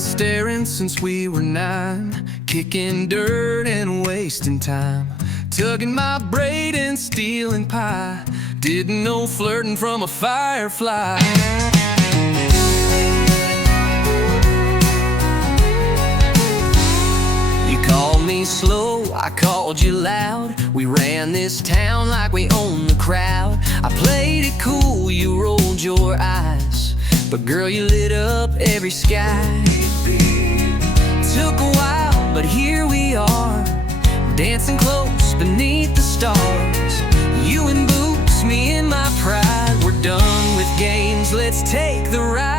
staring since we were 9, kicking dirt and wasting time, tugging my braid and stealing pie. Didn't know flirting from a firefly. You called me slow, I called you loud. We ran this town like we owned the crowd. I played it cool, you rolled your eyes, but girl, you lit up every sky. Took a while, but here we are, dancing close beneath the stars. You in boots, me in my pride. We're done with games, let's take the ride.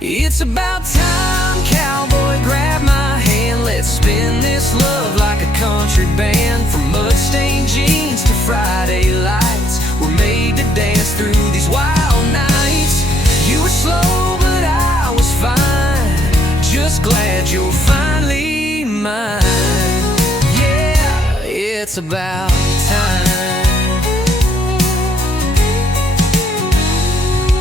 It's about time, cowboy, grab my hand. Let's spin this love like a country band. From mud-stained jeans to Friday lights, we're made to dance through these wild nights. You were slow, but I was fine. Just glad you're finally mine. Yeah, it's about time.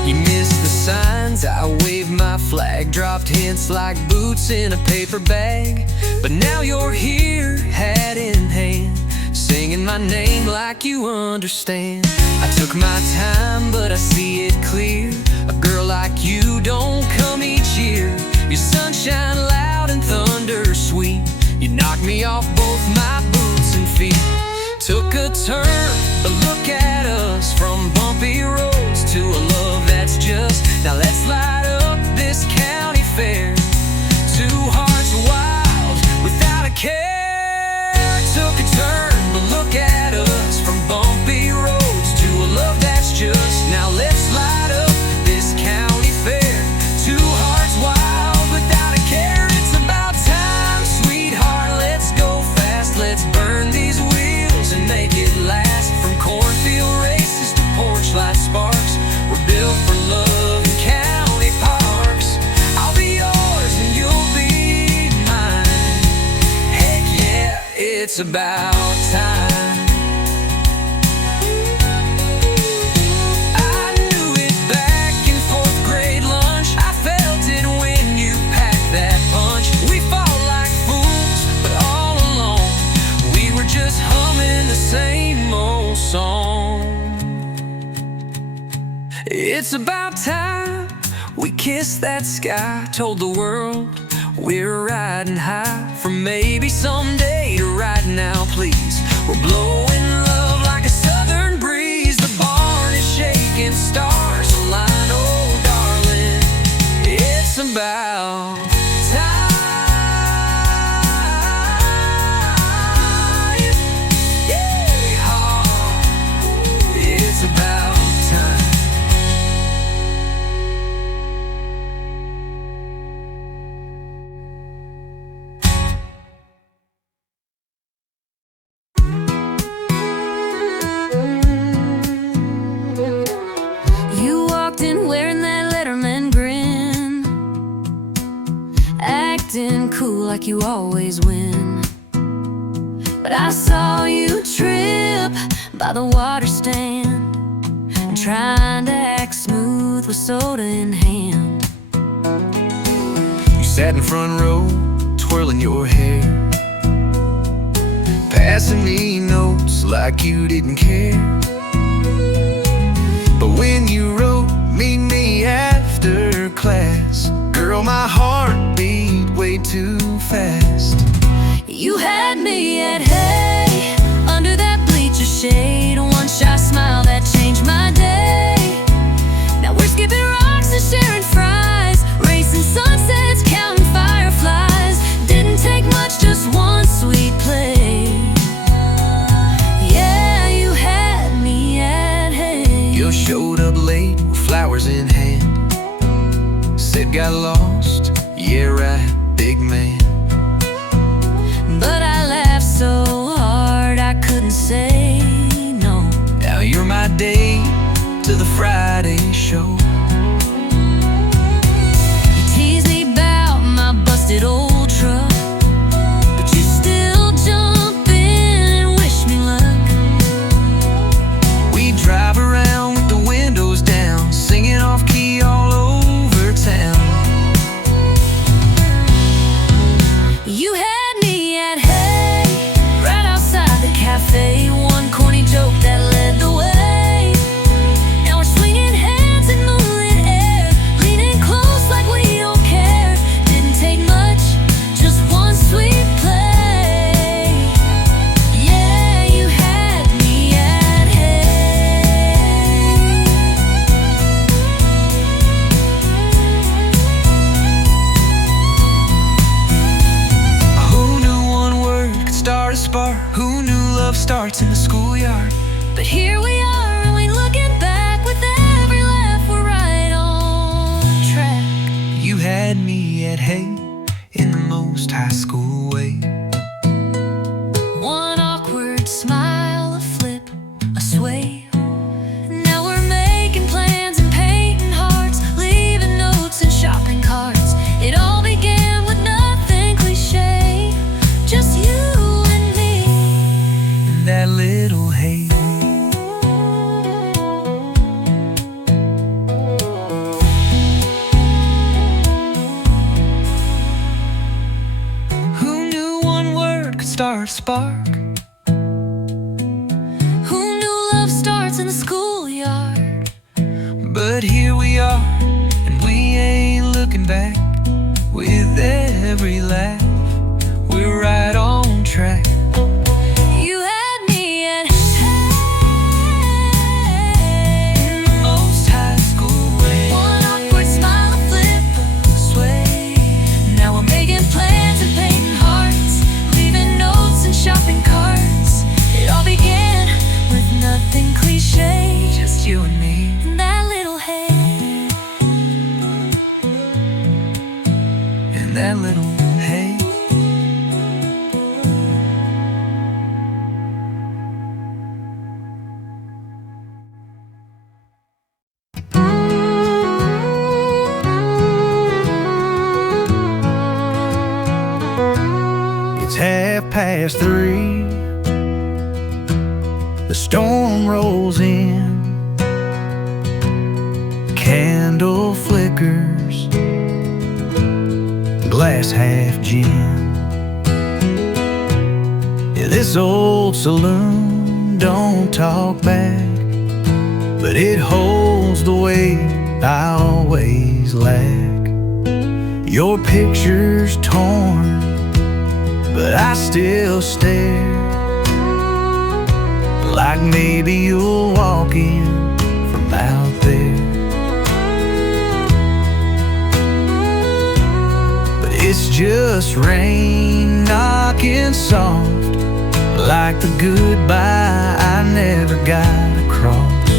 You missed the signs, I waved my flag, dropped hints like boots in a paper bag. But now you're here, hat in hand, singing my name like you understand. I took my time, but I see it clear. A girl like you don't come each year. Your sunshine loud and thunder sweet. You knocked me off both my boots and feet. Took a turn, but look at us, from bumpy roads to a love that's just. Now let's light up this county fair. Two hearts wild, without a care. Took a turn, but look at us, from bumpy roads to a love that's just. Now let's light up this county fair. Two hearts wild, without a care. It's about time, sweetheart, let's go fast. Let's burn these wheels and make it last. From cornfield races to porch light sparks, we're built for love in county parks. I'll be yours and you'll be mine. Heck yeah, it's about time. I knew it back in 4th grade lunch. I felt it when you packed that punch. We fought like fools, but all alone we were just humming the same old song. It's about time we kissed that sky, told the world we're riding high. From maybe someday to right now, please. We're blowing love like a southern breeze. The barn is shaking, stars align. Oh darling, it's about time. Yeah, it's about time. You walked in wearing that Letterman grin, acting cool like you always win. But I saw you trip by the water stand, trying to act smooth with soda in hand. You sat in front row, twirling your hair, passing me notes like you didn't care. But when you wrote, meet me after class, girl, my heart beat way too fast. You had me at hay, under that bleacher shade. A one-shot smile that changed my day. Now we're skipping rocks and sharing fries, racing sunsets, counting fireflies. Didn't take much, just one sweet play. Yeah, you had me at hay. You showed up late with flowers in hand, said got lost, yeah right, big man. But I laughed so hard I couldn't say no. Now you're my date to the Friday show. You teased me about my busted old truck, but you still jump in and wish me luck. We drive around with the windows down, singing off key all over town. But here we are, only looking back. With every laugh, we're right on track. You had me at hate in the most high school way. One awkward smile, a flip, a sway. Now we're making plans and painting hearts, leaving notes and shopping carts. It all began with nothing cliche, just you and me. And that little hate. Who knew one word could start a spark? Who knew love starts in the schoolyard? But here we are, and we ain't looking back. With every laugh, we're right on track. You had me at In the most high school way. one awkward smile, a flip, a sway. Now we're making plans and painting hearts, leaving notes and shopping carts. It all began with nothing cliche, Just you and me. and that little hate. And that little hate. It's 3:30. The storm rolls in. Candle flickers. Glass half gin. Yeah, this old saloon don't talk back, but it holds the weight I always lack. Your picture's torn, but I still stare, like maybe you'll walk in from out there. But it's just rain knocking soft, like the goodbye I never got across.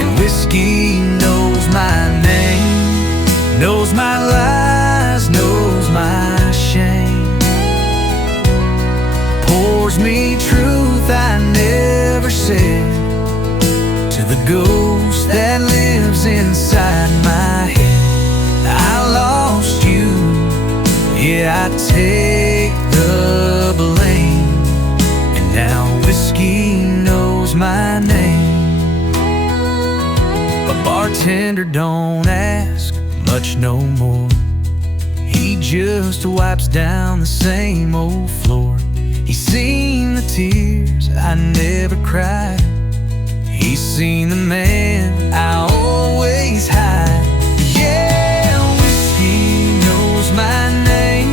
And whiskey knows my name, knows my lies, knows my shame, pours me truth I never said, to the ghost that lives inside my head. I lost you, yeah, I take the blame, and now whiskey knows my name. A bartender don't ask much no more, he just wipes down the same old floor. He's seen the tears I never cried, he's seen the man I always hide. Yeah, whiskey knows my name,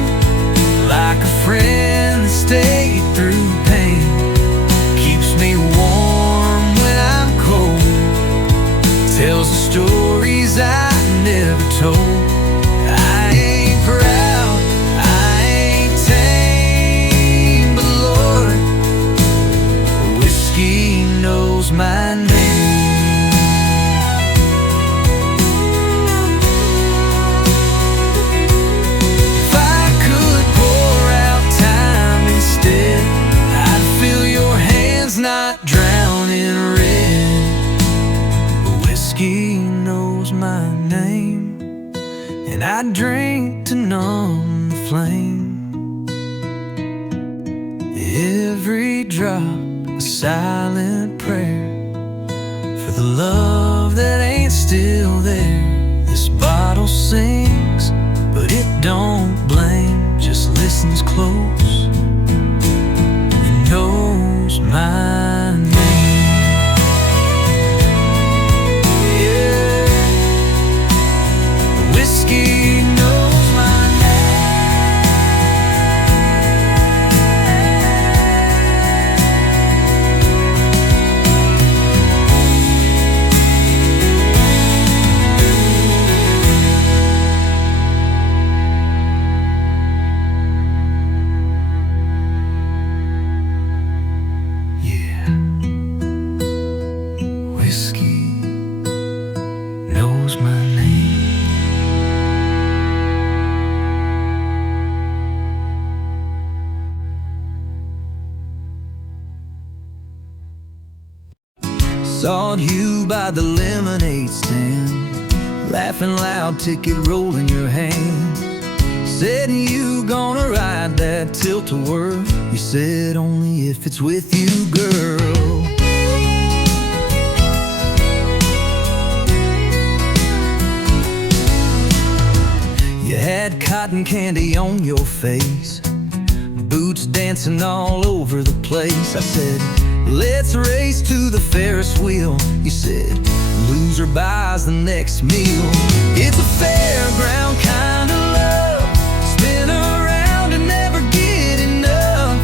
like a friend that stayed through pain, keeps me warm when I'm cold, tells the stories I never told. I ain't proud, I ain't tame, but Lord, whiskey knows my name. If I could pour out time instead, I'd feel your hands not drown in red. Whiskey knows my name, and I drink to numb the flame. Every drop a silent prayer for the love that ain't still there. This bottle sings, but it don't blame, just listens close and knows my name. Yeah, whiskey knows my name. Yeah. Saw you by the lemonade stand, laughing loud, ticket roll in your hand. Said you gonna ride that tilt-a-whirl. You said only if it's with you, girl. You had cotton candy on your face, boots dancing all over the place. I said, let's race to the Ferris wheel. You said, loser buys the next meal. It's a fairground kind of love, spin around and never get enough.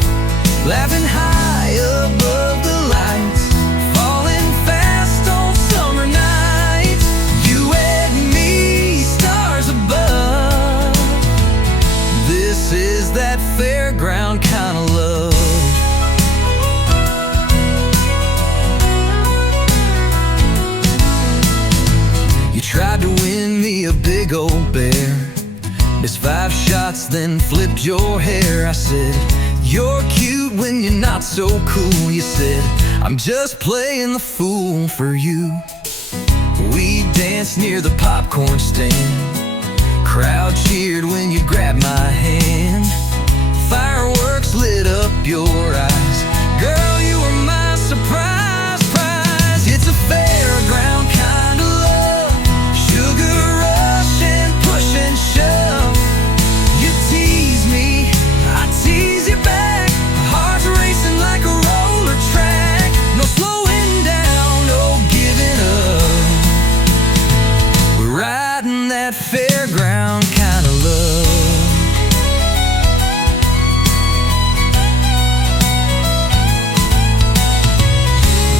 Laughing high above the lights, falling fast on summer nights. You and me, stars above. This is that fairground kind of love. Tried to win me a big old bear, missed 5 shots, then flipped your hair. I said, you're cute when you're not so cool. You said, I'm just playing the fool for you. We danced near the popcorn stand, crowd cheered when you grabbed my hand. Fireworks lit up your eyes, girl, you were my surprise prize. It's a fairground kind of love, sugar rush and push and shove. You tease me, I tease you back, hearts racing like a roller track. No slowing down, no giving up. We're riding that fairground kind of love.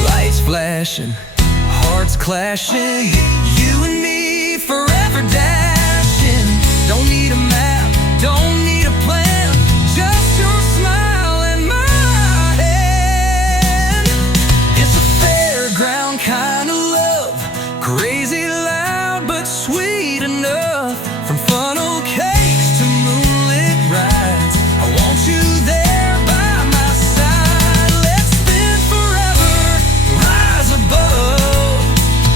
Lights flashing, hearts clashing, you and me forever dashing. Don't need a map, don't need a plan, just your smile and my hand. It's a fairground kind of love, crazy loud but sweet enough. From funnel cakes to moonlit rides, I want you there by my side. Let's spin forever, rise above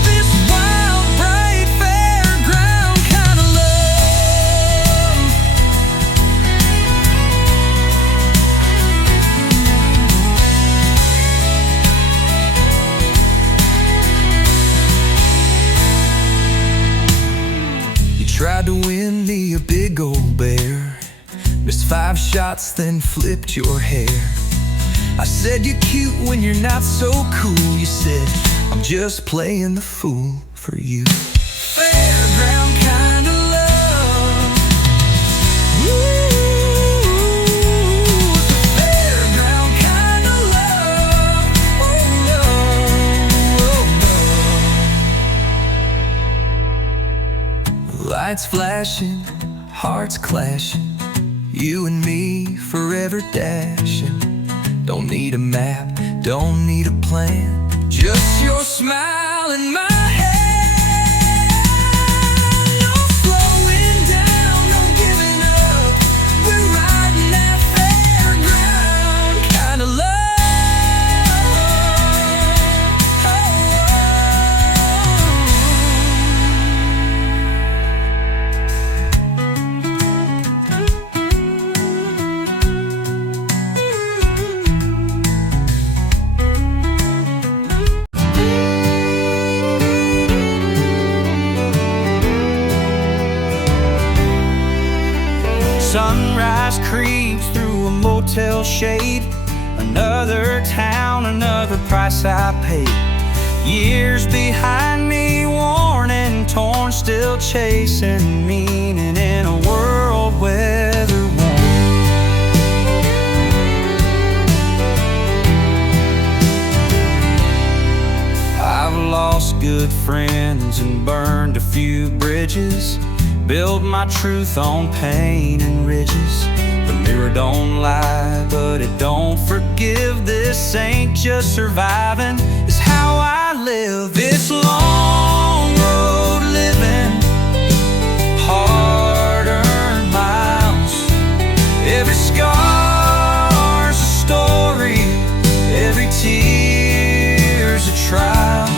this wild, bright fairground kind of love. You tried to win me a big old bear, missed 5 shots, then flipped your hair. I said you're cute when you're not so cool. You said, I'm just playing the fool for you. Fairground kind of love. Ooh, it's a fairground kind of love. Oh no, oh no. Lights flashing, hearts clashing, you and me forever dashing. Don't need a map, don't need a plan, just your smile and my hand. No slowing down, no giving up. We're riding that fairground kind of love. Sunrise creeps through a motel shade, another town, another price I paid. Years behind me, worn and torn, still chasing meaning in a world weather-worn. I've lost good friends and burned a few bridges, build my truth on pain and ridges. The mirror don't lie, but it don't forgive. This ain't just surviving, it's how I live. This long road living, hard-earned miles. Every scar's a story, every tear's a trial.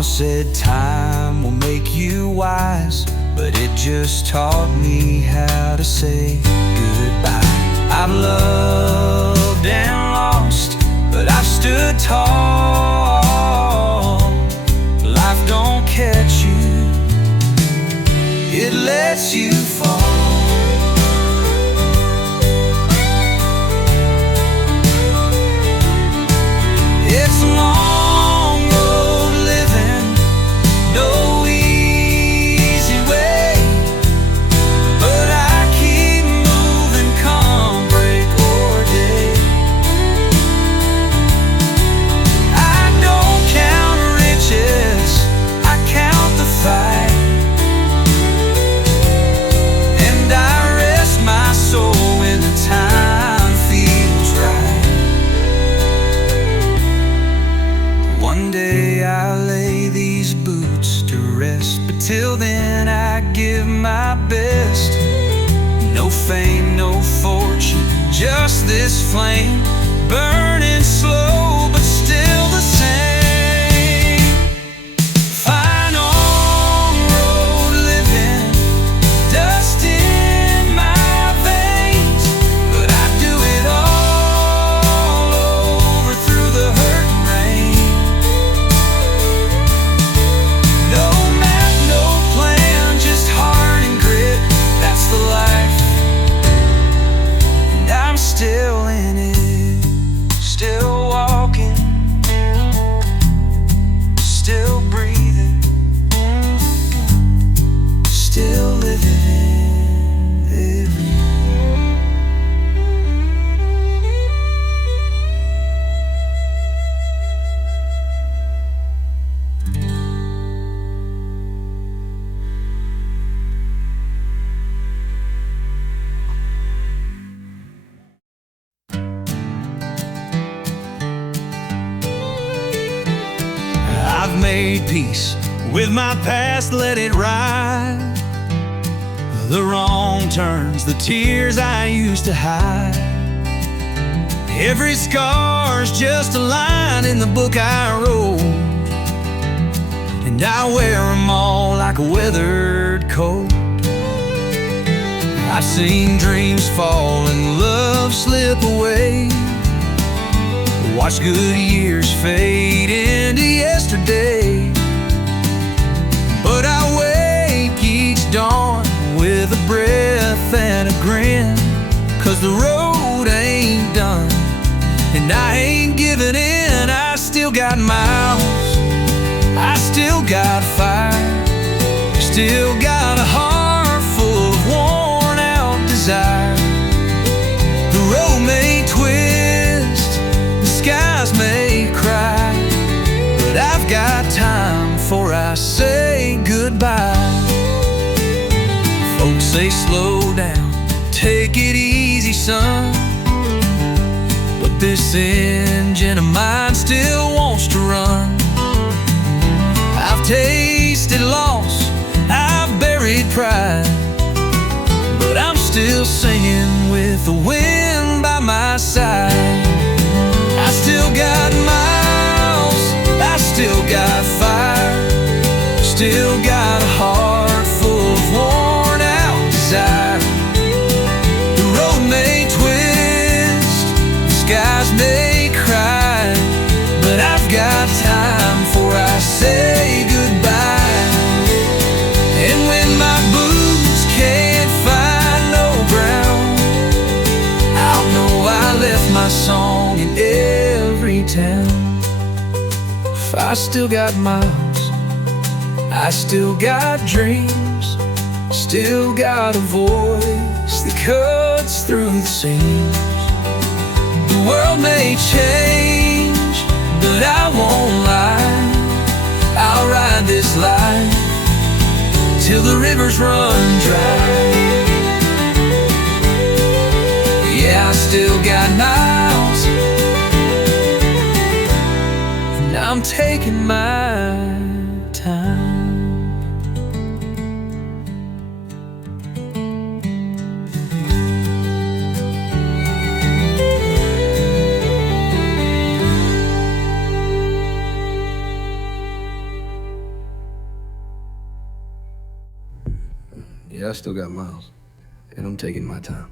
mama said time will make you wise, but it just taught me how to say goodbye. I've loved and lost, but I've stood tall. Life don't catch you, it lets you fall. It's a long road living, no easy way, but I keep moving, come break or day. I don't count riches, I count the fight, and I rest my soul when the time feels right. One day I'll lay these boots to rest, but till then I give my best. No fame, no fortune, just this flame, burning slow but still the same. Final road living, dust in my veins, but I do it all over through the hurt and rain. No map, no plan, just heart and grit, that's the life. And I'm still in it, still walking, still breathing, still living, living. I've made peace with my past, let it ride. The wrong turns, the tears I used to hide. Every scar's just a line in the book I wrote, and I wear them all like a weathered coat. I've seen dreams fall and love slip away, watch good years fade into yesterday. But I wake each dawn with a breath and a grin, 'cause the road ain't done and I ain't giving in. I still got miles, I still got fire, still got a heart full of worn out desire. The road may twist, the skies may cry, but I've got time before I say goodbye. Folks say slow down, take it easy son, but this engine of mine still wants to run. I've tasted loss, I've buried pride, but I'm still singing with the wind by my side. I still got miles, I still got fire, still got a heart full of worn out desire. The road may twist, the skies may cry, but I've got time before I say goodbye. And when my boots can't find no ground, I'll know I left my song in every town. If I still got miles, I still got dreams, still got a voice that cuts through the seams. The world may change, but I won't lie, I'll ride this life till the rivers run dry. Yeah, I still got miles, and I'm taking my time. Yeah, I still got miles, and I'm taking my time.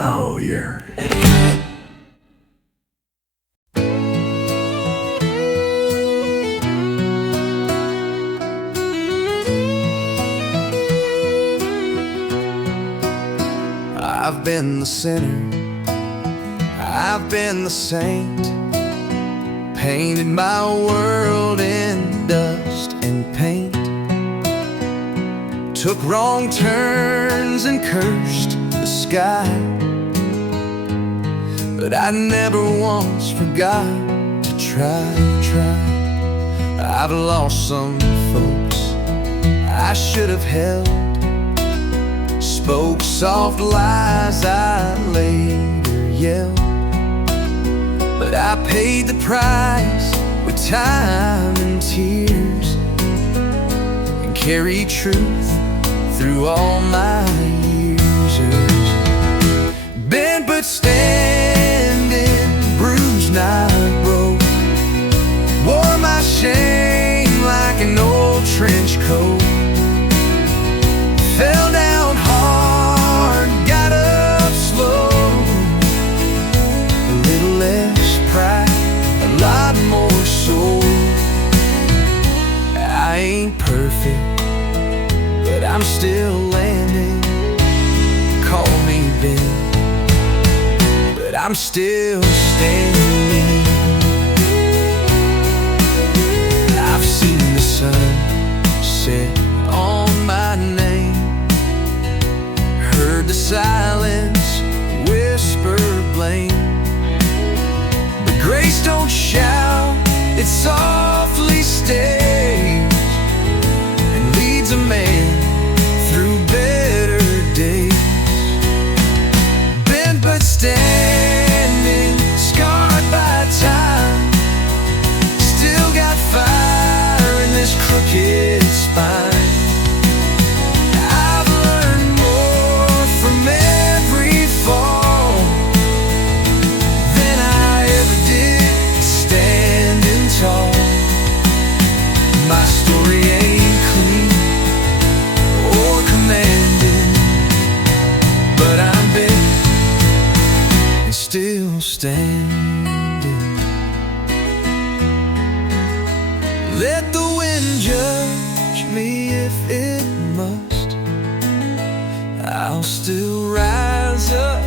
Oh, yeah. I've been the sinner, I've been the saint, painted my world in dust and paint, took wrong turns and cursed the sky, but I never once forgot to try. I've lost some folks I should have held, spoke soft lies I later yelled, but I paid the price with time and tears, and carried truth through all my years. Bent but standing, bruised not broke, wore my shame like an old trench coat, fell down hard, got up slow, a little less pride, a lot more soul. I ain't perfect, but I'm still landing. Call me Ben, but I'm still standing. I've seen the sun set on my name, heard the silence whisper blame, but grace don't shout, it softly stays and leads a man through better days. Bent but standing, scarred by time, still got fire in this crooked spine. I've learned more from every fall than I ever did standing tall. My story ain't clean or commanding, but I'm big and still standing. Let the wind judge me if it must, I'll still rise up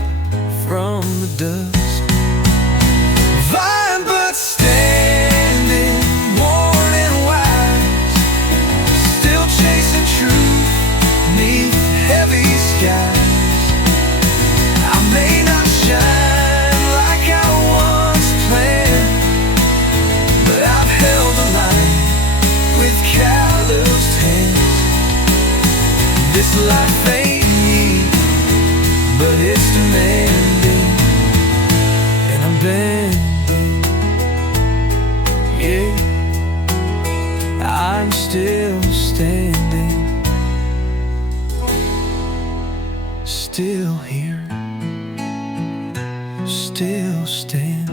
from the dust. Vine but standing, worn and wise, still chasing truth neath heavy skies. I may not shine like I once planned, but I've held the line with calloused hands. This life ain't me, but it's demanding, and I'm bending. Yeah, I'm still standing, still here, still standing.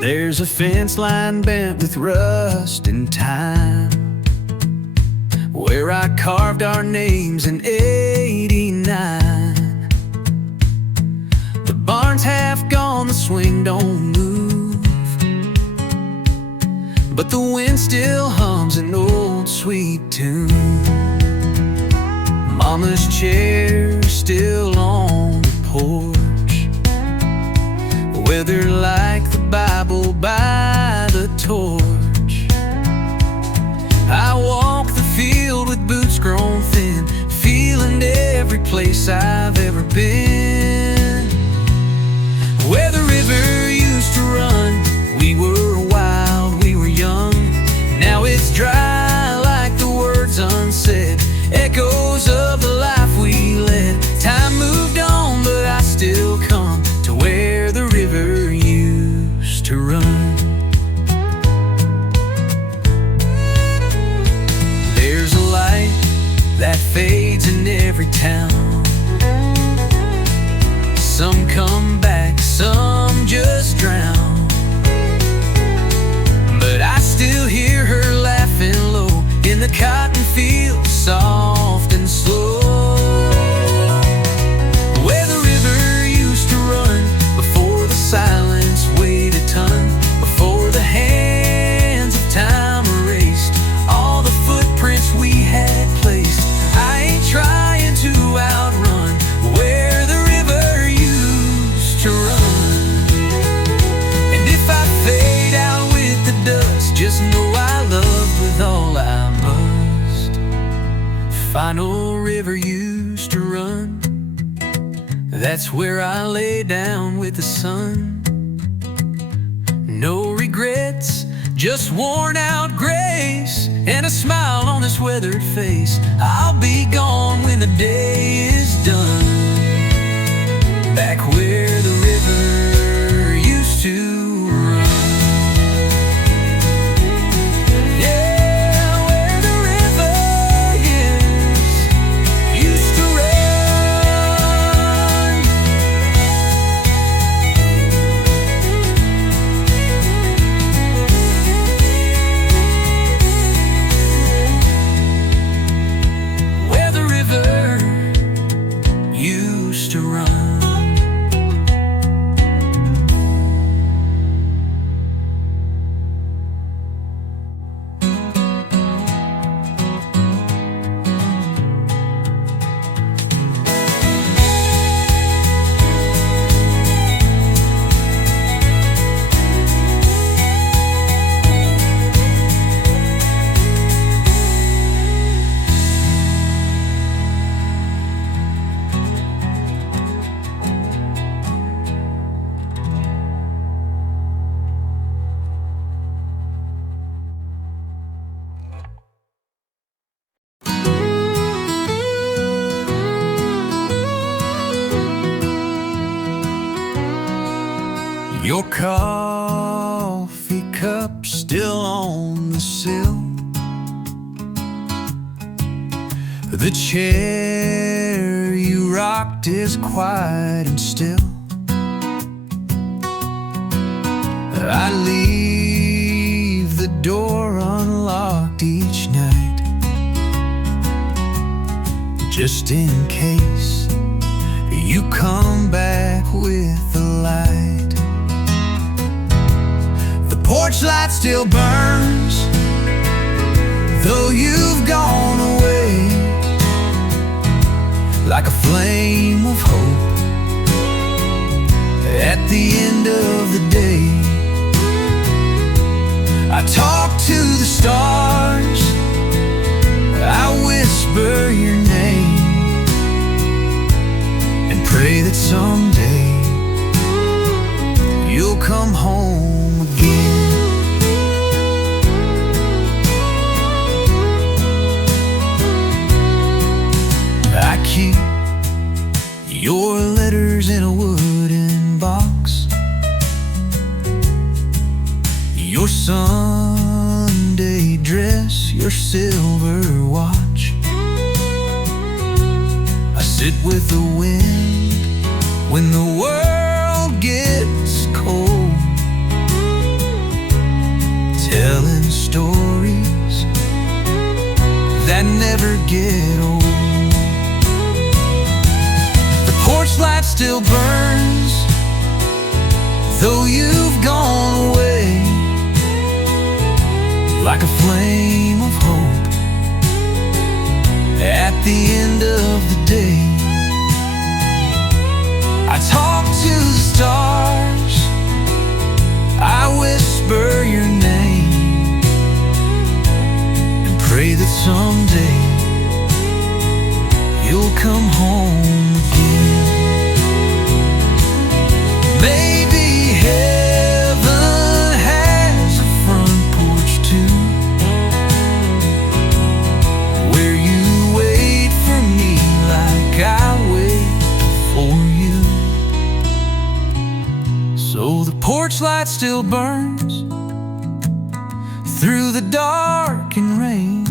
There's a fence line bent with rust and time, where I carved our names in '89. The barn's half gone, the swing don't move, but the wind still hums an old sweet tune. Mama's chair still on the porch, weathered like the Bible by the torch. I walk place I've ever been. Where the river used to run, we were wild, we were young. Now it's dry like the words unsaid, echoes of the life we led. Time moved on, but I still come to where the river used to run. There's a light that fades in every town. Some come back, some just drown. But I still hear her laughing low in the cotton fields, soft and slow. Where the river used to run, before the silence weighed a ton, before the hands of time erased all the footprints we had placed. I ain't trying to outrun where the river used to run. And if I fade out with the dust, just know I loved with all I must. Final river used to run, that's where I lay down with the sun. No regrets, just worn out grace, and a smile on this weathered face. I'll be gone when the day is done, back where the river used to run. Yeah, where the river used to run. Where the river used to run. Your coffee cup still on the sill, the chair you rocked is quiet and still. I leave the door unlocked each night, just in case you come back with the light. The porch light still burns, though you've gone away, like a flame of hope at the end of the day. I talk to the stars, I whisper your name, and pray that someday you'll come home again. I keep your letters in a wooden box, your Sunday dress, your silver watch. I sit with the wind when the world gets cold, telling stories that never get old. The porch light still burns, though you've gone away, like a flame of hope at the end of the day. I talk to the stars, I whisper your name, and pray that someday you'll come home again. Maybe heaven has a front porch too, where you wait for me like I wait for you. So the porch light still burns through the dark and rain,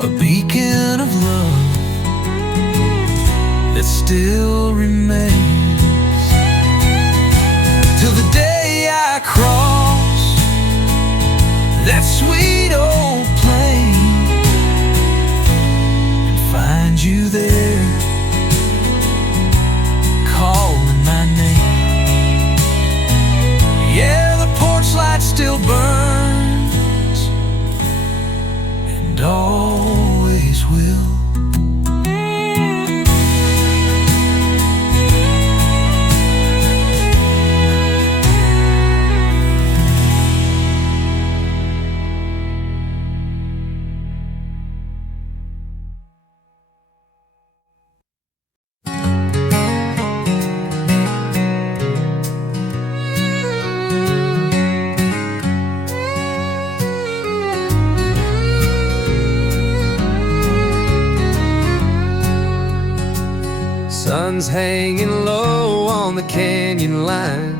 a beacon of love that still remains. Till the day I cross that sweet old plain and find you there calling my name. Yeah, the porch light still burns and always will. Sun's hanging low on the canyon line,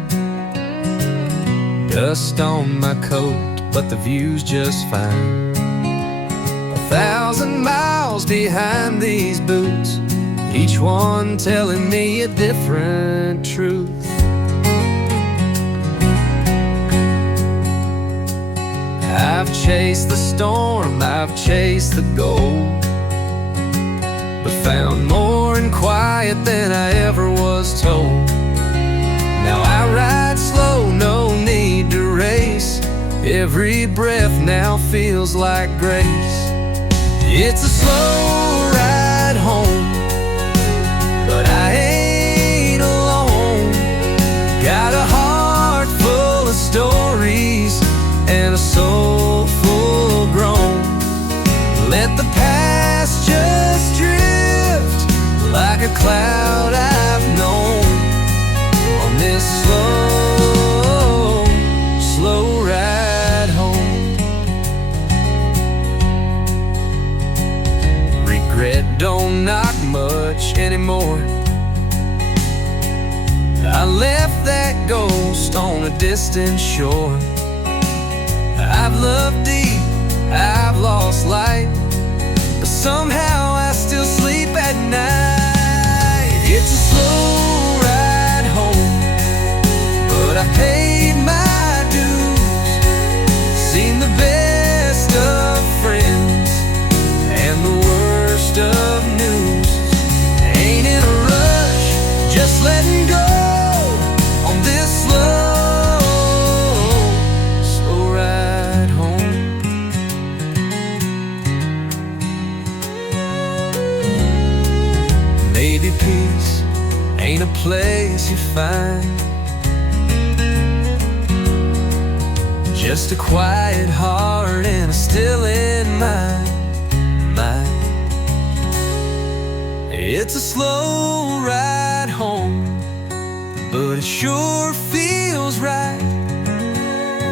dust on my coat, but the view's just fine. 1,000 miles behind these boots, each one telling me a different truth. I've chased the storm, I've chased the gold, but found more in quiet than I ever was told. Now I ride slow, no need to race. Every breath now feels like grace. It's a slow ride home, but I ain't alone. Got a heart full of stories and a soul full grown. Let the past just drift like a cloud I've known on this slow, slow ride home. Regret don't knock much anymore. I left that ghost on a distant shore. I've loved deep, I've lost light, but somehow I still sleep at night. It's a slow ride home, but I paid my dues. Seen the best of friends and the worst of news. Ain't in a rush, just letting go on this slow, slow ride home. Maybe peace ain't a place you find, just a quiet heart and a still in mind. It's a slow ride home, but it sure feels right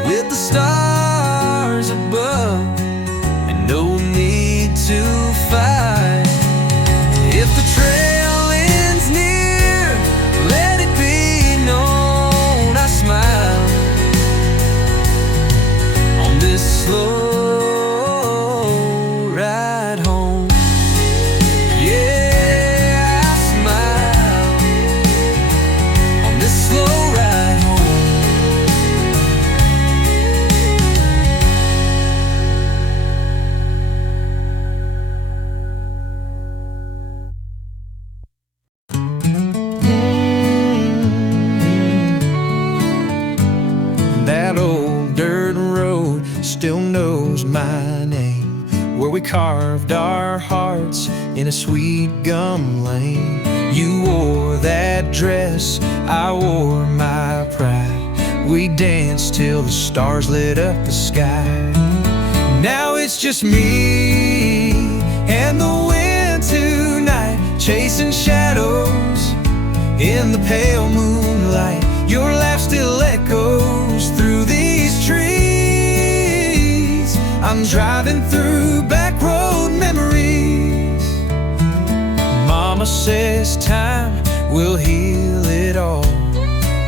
with the stars above and no need to fight. If the trail ends near, let it be known I smile on this slow ride home. Yeah, I smile on this slow ride home. That old dirt road still knows my name, where we carved our hearts in a sweet gum lane. You wore that dress, I wore my pride. We danced till the stars lit up the sky. Now it's just me and the wind chasing shadows in the pale moonlight. Your laugh still echoes through these trees. I'm driving through back road memories. Mama says time will heal it all,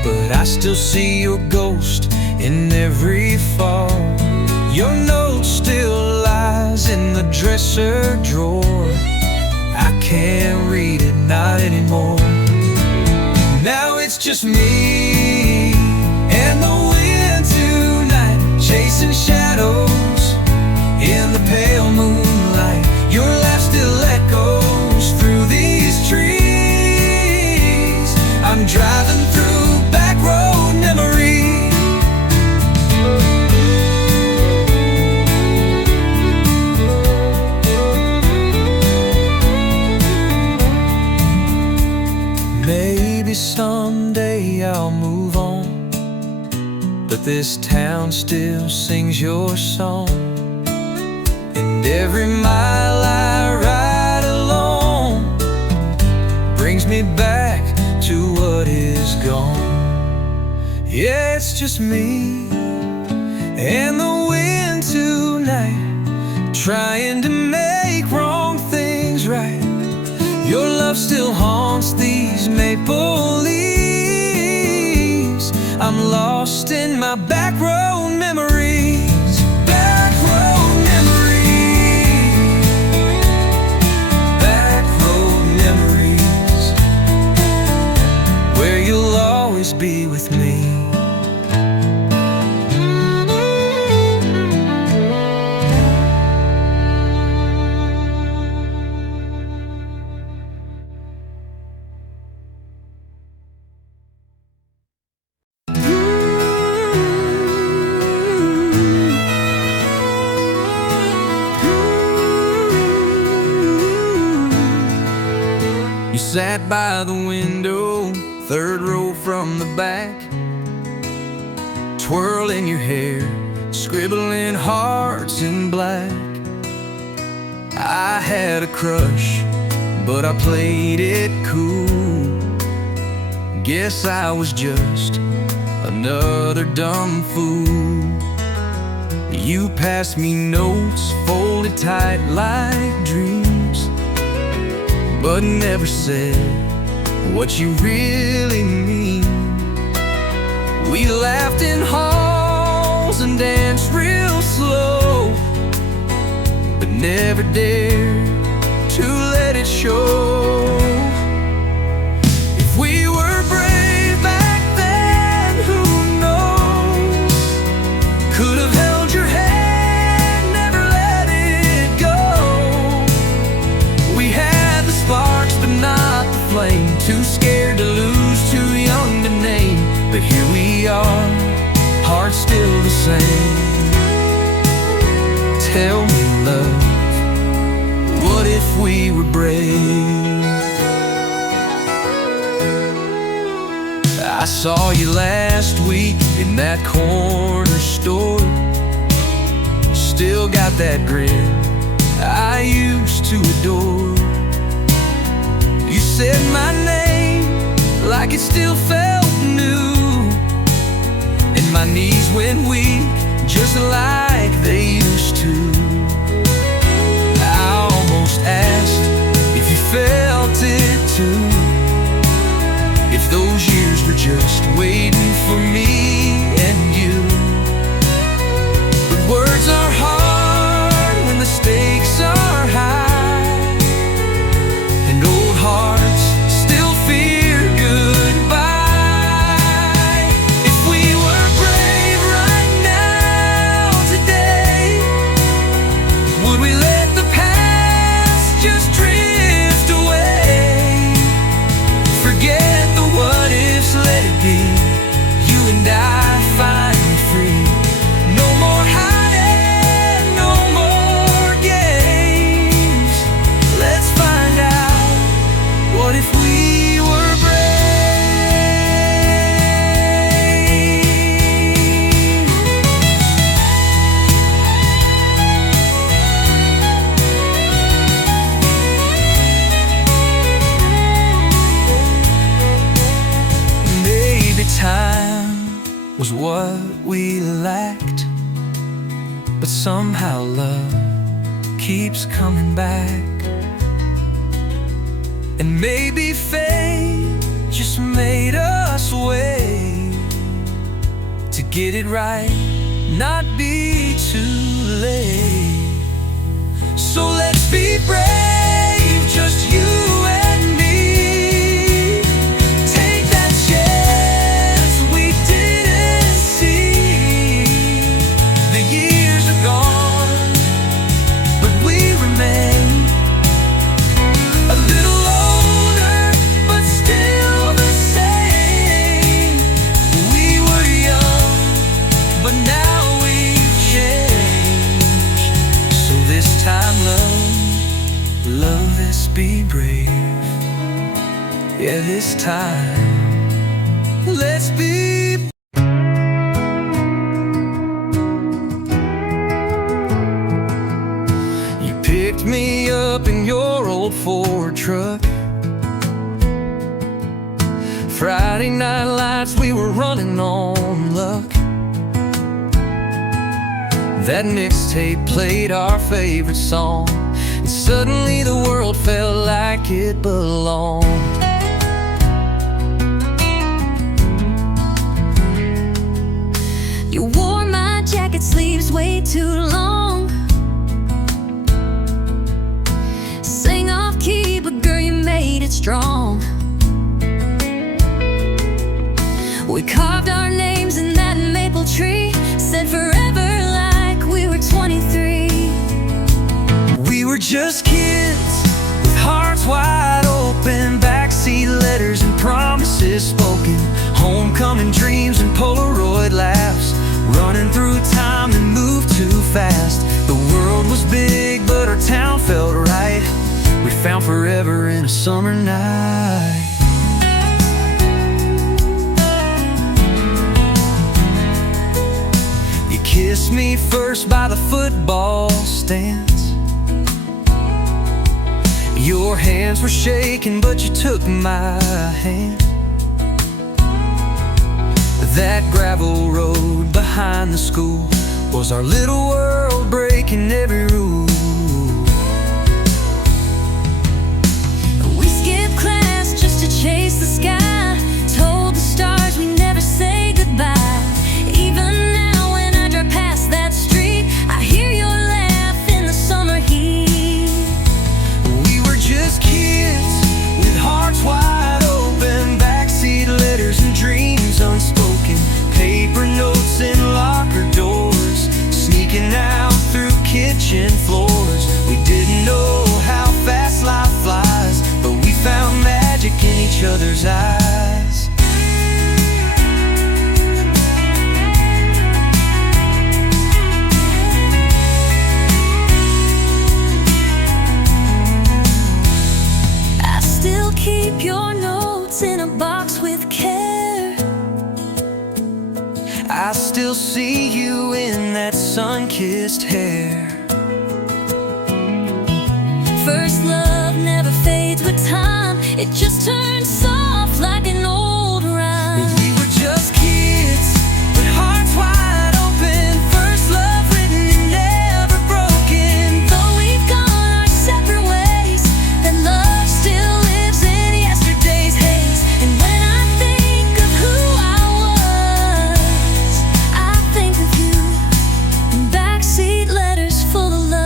but I still see your ghost in every fall. Your note still lies in the dresser drawer. I can't read it, not anymore. Now it's just me and the wind tonight, chasing shadows in the pale moonlight. Your laugh still echoes through these trees. I'm driving through back road memories. Maybe someday I'll move on, but this town still sings your song. And every mile I ride alone brings me back to what is gone. Yeah, it's just me and the wind tonight, trying to make wrong things right. Your love still haunts these maple leaves. I'm lost in my back road memories. Back road memories. Back road memories, where you'll always be with me. You sat by the window, third row from the back, twirling your hair, scribbling hearts in black. I had a crush, but I played it cool. Guess I was just another dumb fool. You passed me notes folded tight like dreams, but never said what you really mean. We laughed in halls and danced real slow, but never dared to let it show. If we were brave back then, who knows? Could have held your hand, never let it go. We had the sparks, but not the flame. Too scared to lose, too young to name. But here we are, hearts still the same. Tell me, love, what if we were brave? I saw you last week in that corner store. Still got that grin I used to adore. You said my name like it still felt new, and my knees went weak just like they used to. I almost asked if you felt it too, if those years were just waiting for me and you. But words are hard when the stakes are high, and old hearts still fear goodbye. If we were brave right now, today, somehow love keeps coming back. And maybe fate just made us wait to get it right, not be too late. So let's be brave, just you and me. Take that chance we didn't see. The years are gone, but we remain a little older, but still the same. We were young, but now we've changed. So this time, love, let's be brave. Yeah, this time, let's be. You picked me up in your old Ford truck. Friday night lights, we were running on luck. That mixtape played our favorite song, and suddenly the world felt like it belonged. You wore my jacket sleeves way too long. Sang off key, but girl, you made it strong. We carved our names in that maple tree, said forever like we were 23. We were just kids with hearts wide open, backseat letters and promises spoken, homecoming dreams and Polaroid laughs, running through time and moved too fast. The world was big, but our town felt right. We found forever in a summer night. You kissed me first by the football stands. Your hands were shaking, but you took my hand. That gravel road behind the school was our little world, breaking every rule. We skipped class just to chase the sky, told the stars we never say goodbye. Even now when I drive past that street, I hear your laugh in the summer heat. We were just kids with hearts wide open, backseat letters and dreams unspoken, paper notes in locker doors, sneaking out through kitchen floors. We didn't know how fast life flies, but we found magic in each other's eyes. I still keep your notes in a box with care. I still see you in that sun-kissed hair. First love never fades with time, it just turns soft like an old rhyme. We were just kids with hearts wide open, first love written and never broken. Though we've gone our separate ways, that love still lives in yesterday's haze. And when I think of who I was, I think of you, and backseat letters full of love.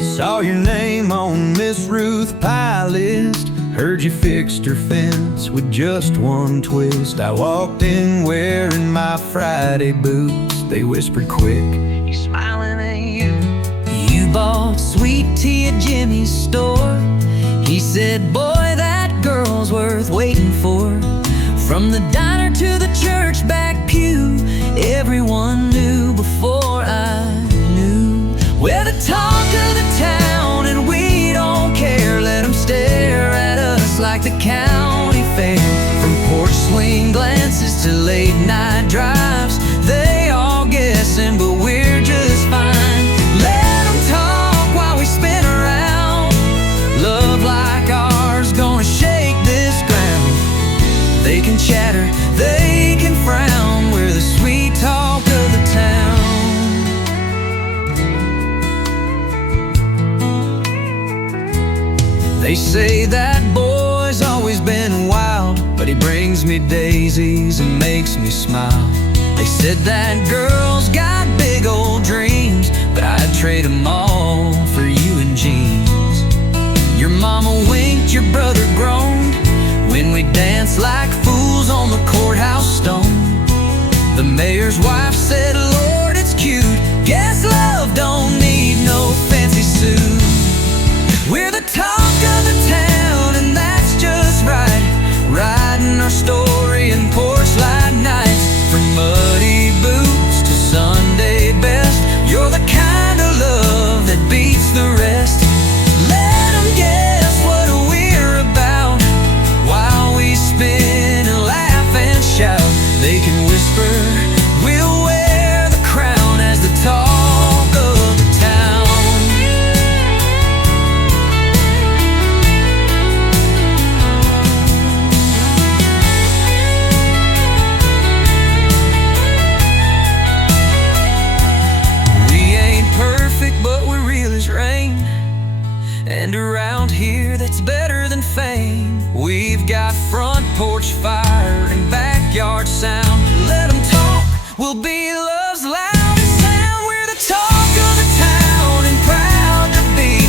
Saw your name on Miss Ruth pie list. Heard you fixed her fence with just one twist. I walked in wearing my Friday boots. They whispered quick, He's smiling at you. You bought sweet tea at Jimmy's store. He said, boy, that girl's worth waiting for. From the diner to the church back pew, everyone knew before I knew. We're the talk of the town and we don't care. Let them stare at us like the county fair. From porch swing glances to late night They say that boy's always been wild, but he brings me daisies and makes me smile. They said that girl's got big old dreams, but I'd trade them all for you and jeans. Your mama winked, your brother groaned when we danced like fools on the courthouse stone. The mayor's wife said, Lord, it's cute. Guess love don't need no fancy suit. We're the talk of the town, and that's just right. Riding our story in porch light nights, from muddy boots to Sunday best. You're the kind of love that beats the rest. Let them guess what we're about while we spin and laugh and shout. They can whisper, we'll wear the crown as the talk of the town. But we're real as rain, and around here that's better than fame. We've got front porch fire and backyard sound. Let them talk, we'll be love's loudest sound. We're the talk of the town and proud to be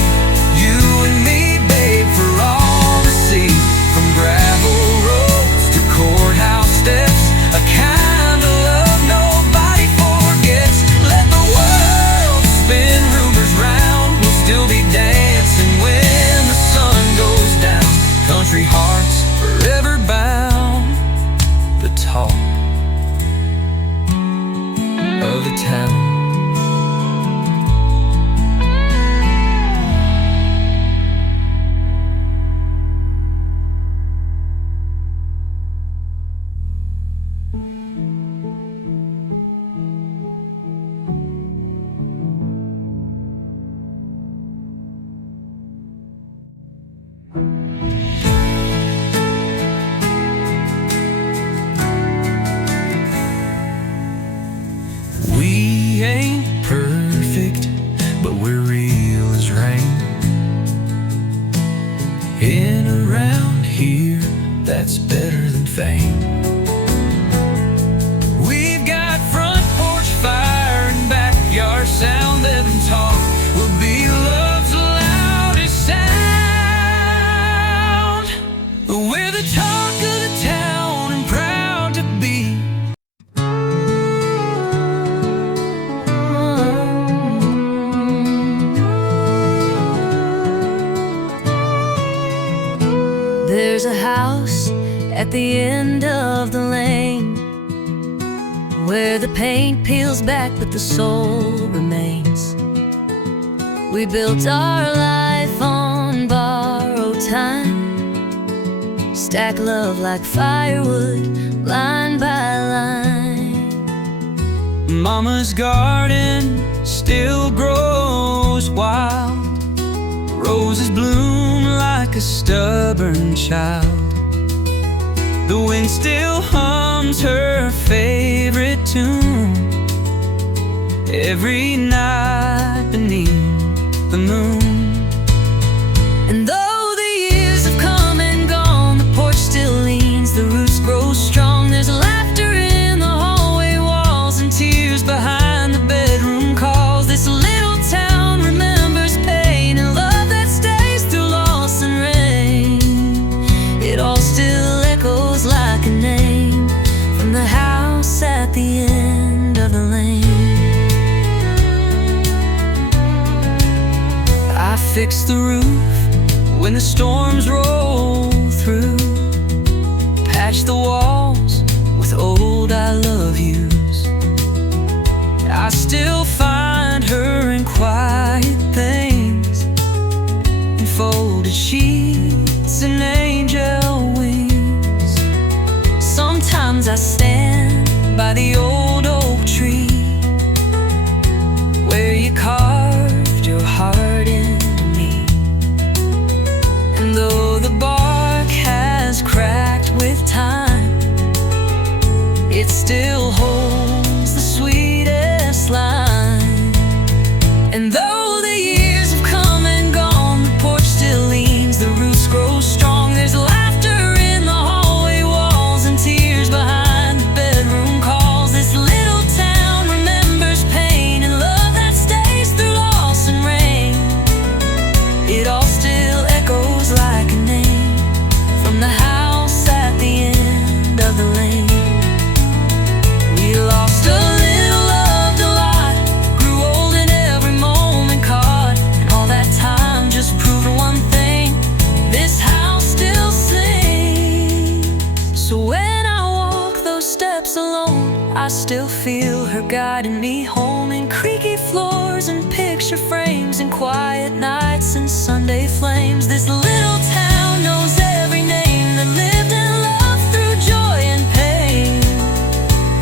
you and me, babe, for all to see. From gravel roads to courthouse steps, a kind of love nobody forgets. Let the world spin round, we'll still be dancing when the sun goes down. Country hearts forever bound. The talk of the town. We ain't perfect, but we're real as rain. In around here, that's better than fame. We've got front porch fire and backyard sound. Let them talk, we'll be love's loudest sound. We're the talk of the town and proud to be. There's a house at the end of the lane where the paint peels back but the soul remains. We built our life on borrowed time, stack love like firewood, line by line. Mama's garden still grows wild. Roses bloom like a stubborn child. The wind still hums her favorite tune every night beneath the moon. And though the years have come and gone, the porch still leans, the roots grow strong. There's laughter in the hallway walls and tears behind the bedroom calls. This little town remembers pain and love that stays through loss and rain. It all still echoes like a name from the house at the end of the lane. I fix the roof when the storms roll through, patch the walls with old I love yous. I still find her in quiet things, in folded sheets and angel wings. Sometimes I stand by the old oak tree where you carved your heart into me. And though the bark has cracked with time, it still holds the sweetest line. And though the years have come and gone, the porch still leans, the roots feel her guiding me home in creaky floors and picture frames and quiet nights and Sunday flames. This little town knows every name that lived and loved through joy and pain.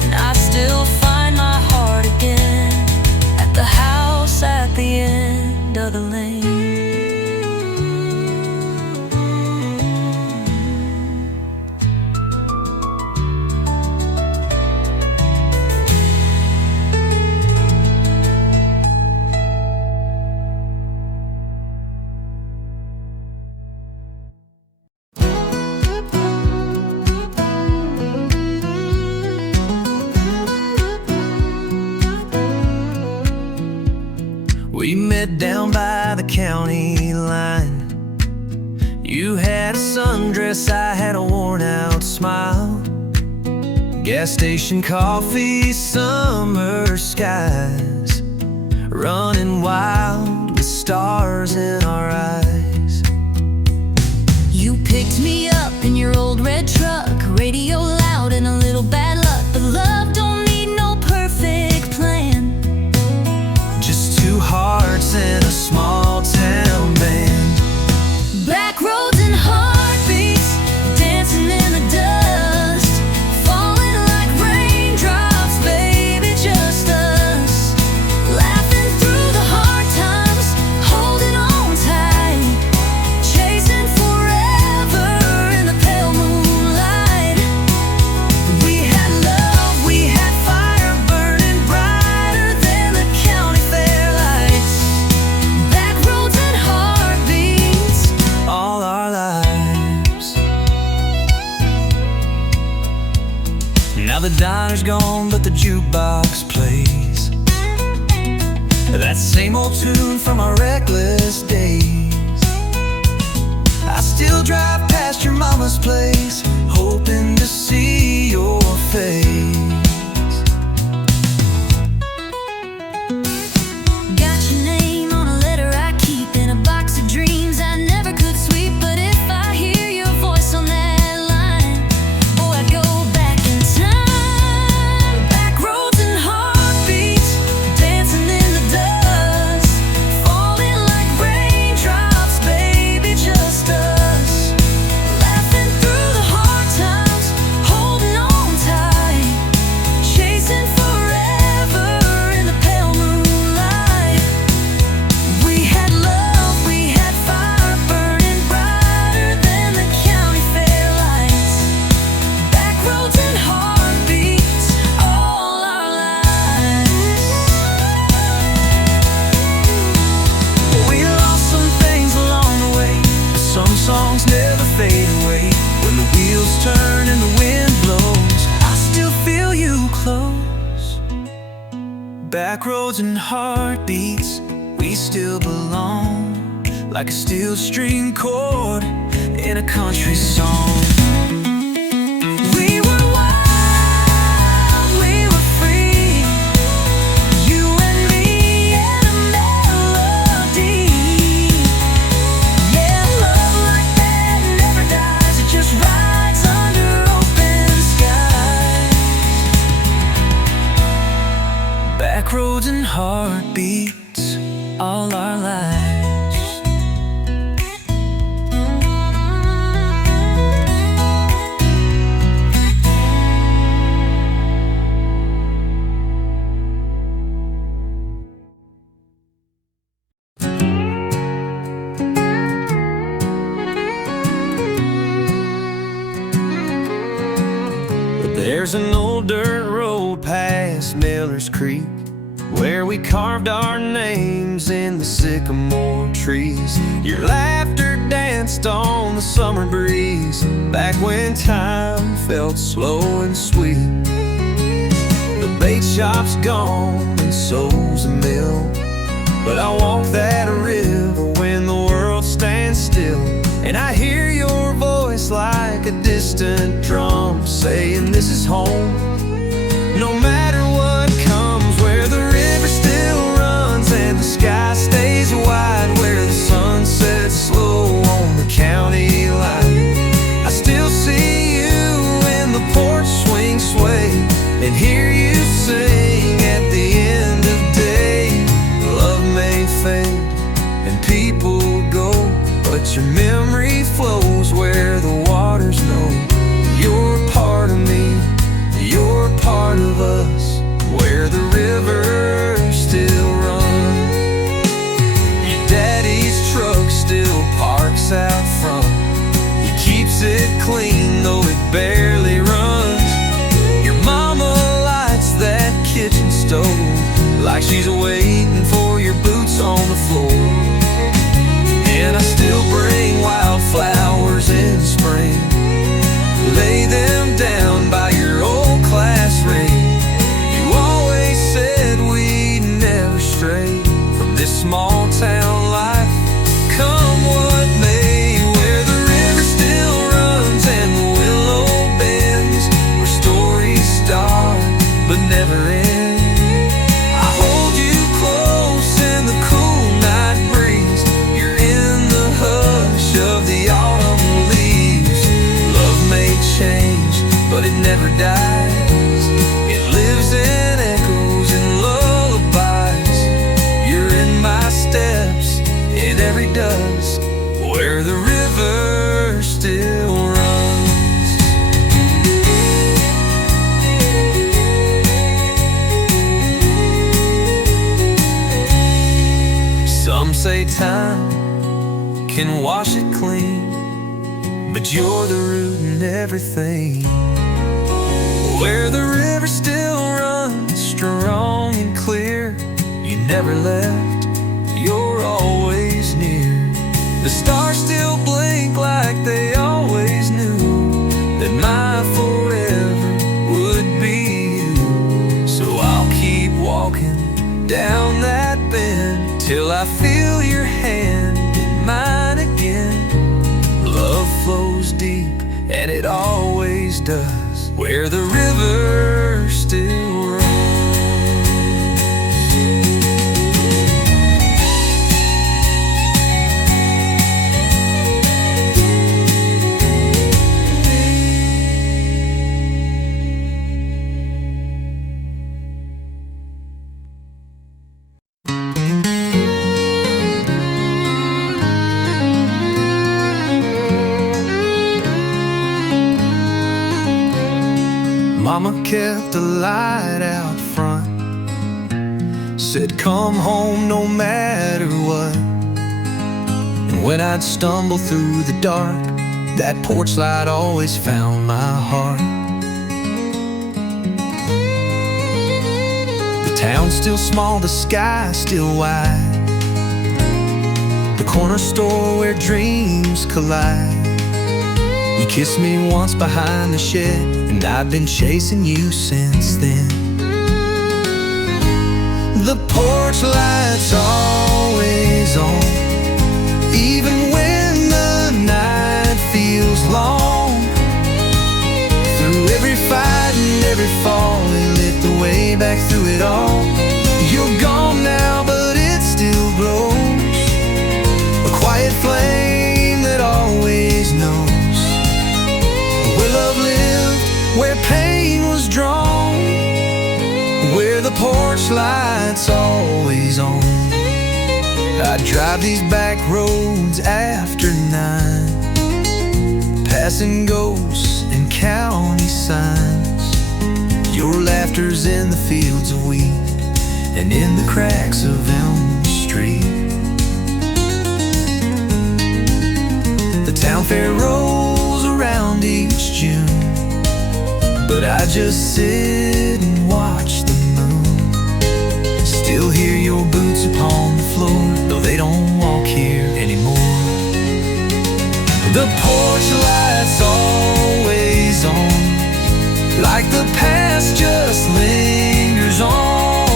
And I still find my heart again at the house at the end of the lane. We met down by the county line. You had a sundress, I had a worn-out smile. Gas station coffee, summer skies, running wild with stars in our eyes. You picked me up in your old red truck, radio loud and a little bad luck. But love don't need no perfect plan, just two hearts and a small town band. back roads and heartbeats, dancing in the dust, falling like raindrops, baby, just us, laughing through the hard times, holding on tight, chasing forever in the pale moonlight. We had love, we had fire burning brighter than the county fair lights, back roads and heartbeats. All our lives. Now the diner's gone, but the jukebox plays that same old tune from our reckless days. I still drive past your mama's place, hoping to see your face. Got your name on a letter I keep in a box of dreams I never could sweep. But if I hear your voice on that line, oh, I go back in time. Back roads and heartbeats, dancing in the dust, falling like raindrops, baby, just us, laughing through the hard times, holding on tight, chasing forever in the pale moonlight. We had love, we had fire burning brighter than the county fair lights, back roads and heartbeats, all our lives. We lost some things along the way, but some songs never fade away. When the wheels turn and the wind blows, I still feel you close. Back roads and heartbeats, we still belong, like a steel string chord in a country song. We were wild, we were free, you and me and a melody. Yeah, love like that never dies, it just rides under open skies. Back roads and heartbeats, all our lives. There's an old dirt road past Miller's Creek, where we carved our names in the sycamore trees. Your laughter danced on the summer breeze, back when time felt slow and sweet. The bait shop's gone and so's a mill, but I walk that river when the world stands still. And I hear your voice like a distant drum, saying this is home, no matter what comes. Where the river still runs and the sky stays wide, where the sun sets slow on the county line. I still see you in the porch swing sway and hear you sing. She's waiting for your boots on the floor. And I still bring wildflowers in spring, lay them down by your old class ring. You always said we'd never stray from this small town life, come what may. Where the river still runs and the willow bends, where stories start but never end. I hold you close in the cool night breeze. You're in the hush of the autumn leaves. Love may change, but it never dies. It lives in echoes and lullabies. You're in my steps in every dusk, where the river still runs. Some say time can wash it clean, but you're the root and everything. Where the river still runs strong and clear, you never left, you're always near. The stars still blink like they always knew that my forever would be you. So I'll keep walking down that bend till I feel your hand in mine again. Love flows deep, and it always does, where the river still runs. Mama kept a light out front, said come home no matter what. And when I'd stumble through the dark, that porch light always found my heart. The town's still small, the sky's still wide, the corner store where dreams collide. You kissed me once behind the shed, and I've been chasing you since then. The porch light's always on, even when the night feels long. Through every fight and every fall, it lit the way back through it all. You're gone now, but it still glows, a quiet flame that always knows where love lived, where pain was drawn, where the porch light's always on. I drive these back roads after 9, passing ghosts and county signs. Your laughter's in the fields of wheat and in the cracks of Elm Street. The town fair rolls around each June, but I just sit and watch the moon. Still hear your boots upon the floor, though they don't walk here anymore. The porch light's always on, like the past just lingers on.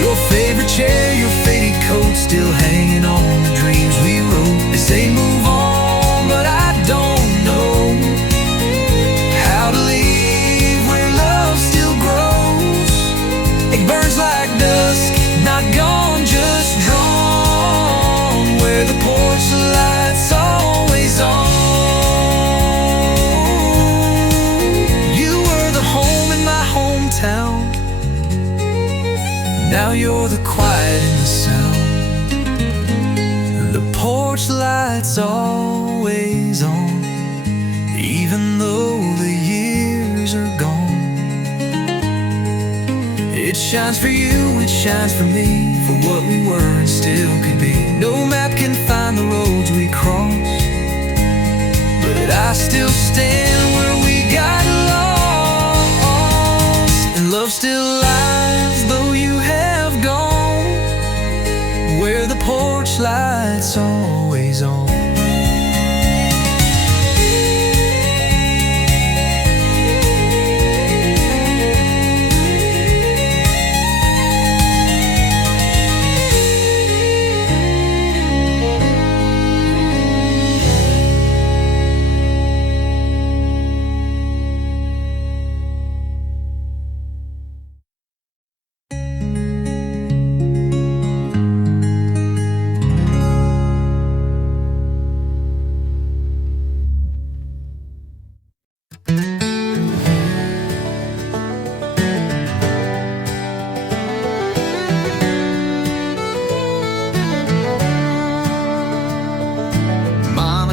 Your favorite chair, your faded coat, still hanging on the dreams we wrote. They say move on, but I don't know how to leave where love still grows. It burns like dusk, not gone, just drawn, where the porch light's always on. You were the home in my hometown, now you're the quiet in the sound. The porch light's always on, even though the years are gone. It shines for you, it shines for me, for what we were and still could be. No map can find the roads we crossed, but I still stand where we got lost. And love still lies, though you porch light's always on.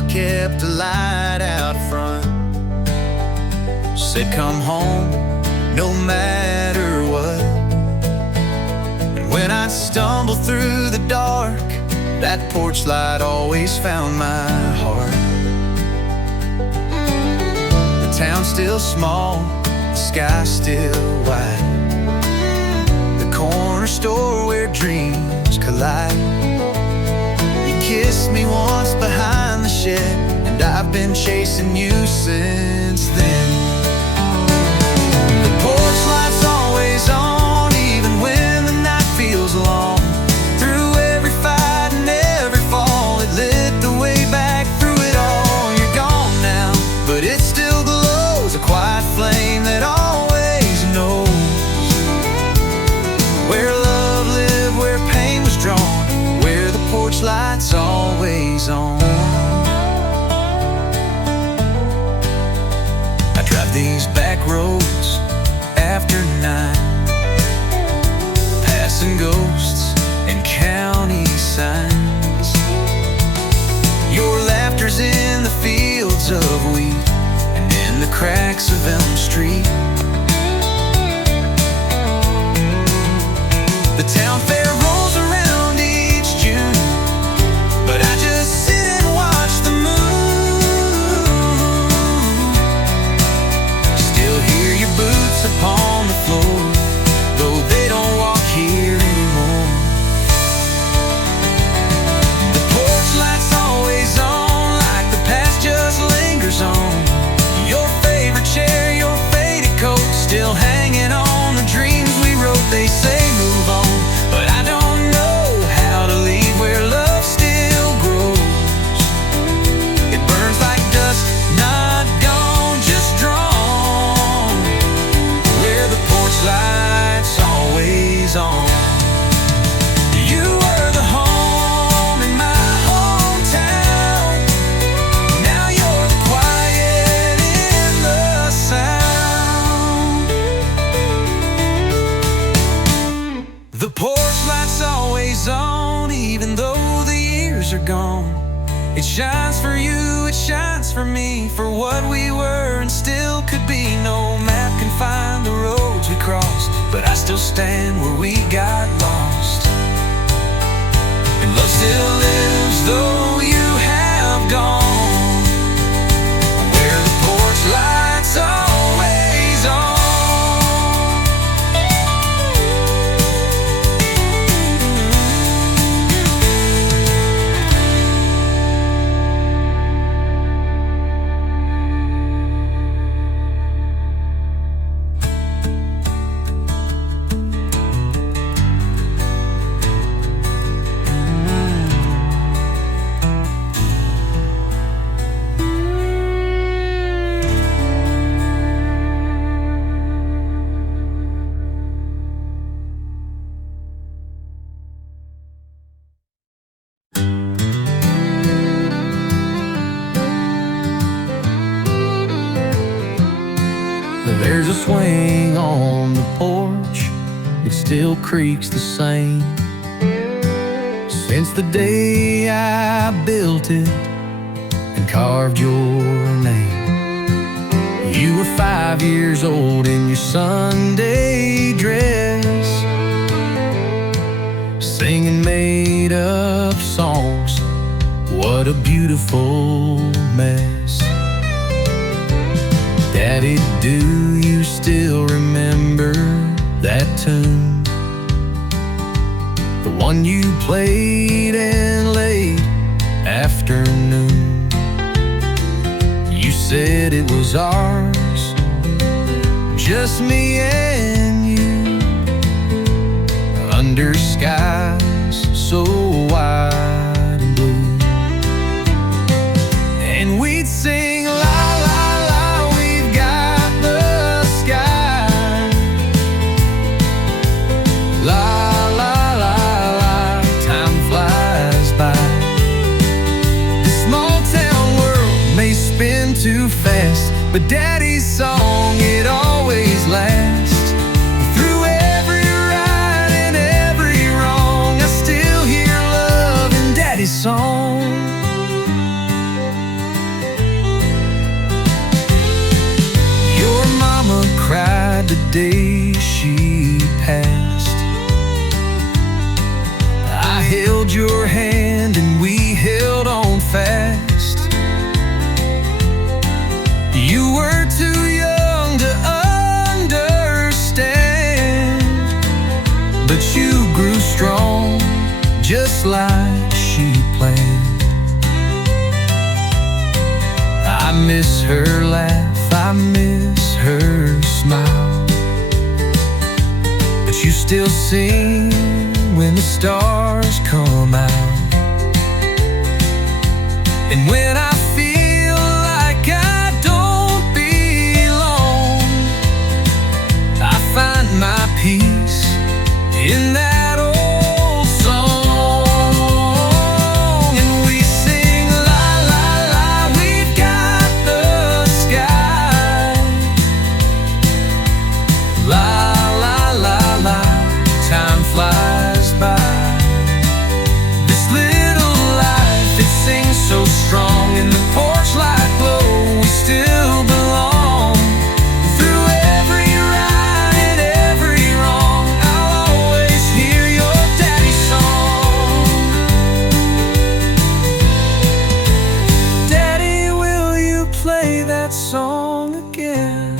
Kept a light out front, said come home no matter what. And when I'd stumble through the dark, that porch light always found my heart. The town's still small, the sky's still wide, the corner store where dreams collide. Kissed me once behind the shed, and I've been chasing you since then. The porch light's always on, even when the night feels long. Through every fight and every fall, it lit the way back through it all. You're gone now, but it still glows, a quiet flame that always knows where love lived, where pain was drawn, where the porch light's always on. I drive these back roads after 9, passing ghosts and county signs. Your laughter's in the fields of wheat and in the cracks of Elm Street. The town fair rolls around each June, but I just sit and watch the moon. Still hear your boots upon the floor, though they don't walk here anymore. The porch light's always on, like the past just lingers on. Your favorite chair, your faded coat, still hanging on the dreams we wrote. They say move on, but I don't know how to leave where love still grows. It burns like dust, not gone, just drawn, where the porch light's always on. You were the home in my hometown, now you're the quiet in the sound. The porch light's always on, even though the years are gone. It shines for you, it shines for me, for what we were and still could be. No map can find the roads we crossed, but I still stand where we got lost. And love still lives, though you have gone, where the porch light's always on. There's a swing on the porch, it still creaks the same. Since the day I built it and carved your name. You were 5 years old in your Sunday dress, singing made-up songs. What a beautiful mess. Daddy, do you still remember that tune? The one you played and afternoon. You said it was ours, just me and you, under skies so wide and blue. And we'd sing la la la, we've got the sky. La la la la, time flies by. This small town world may spin too fast, but Daddy's song, it always lasts. Through every right and every wrong, I still hear love in Daddy's song. Your mama cried the day she passed. I held your hand and we held on fast. You were too young to understand, but you grew strong just like she planned. I miss her laugh, I miss her smile, but you still sing when the stars come out. And when I feel like I don't belong, I find my peace in that old song. And we sing la la la, we've got the sky. La la la la, time flies by. This little life, it sings so strong. In the porch light glow, we still belong. Through every right and every wrong, I'll always hear your daddy's song. Daddy, will you play that song again?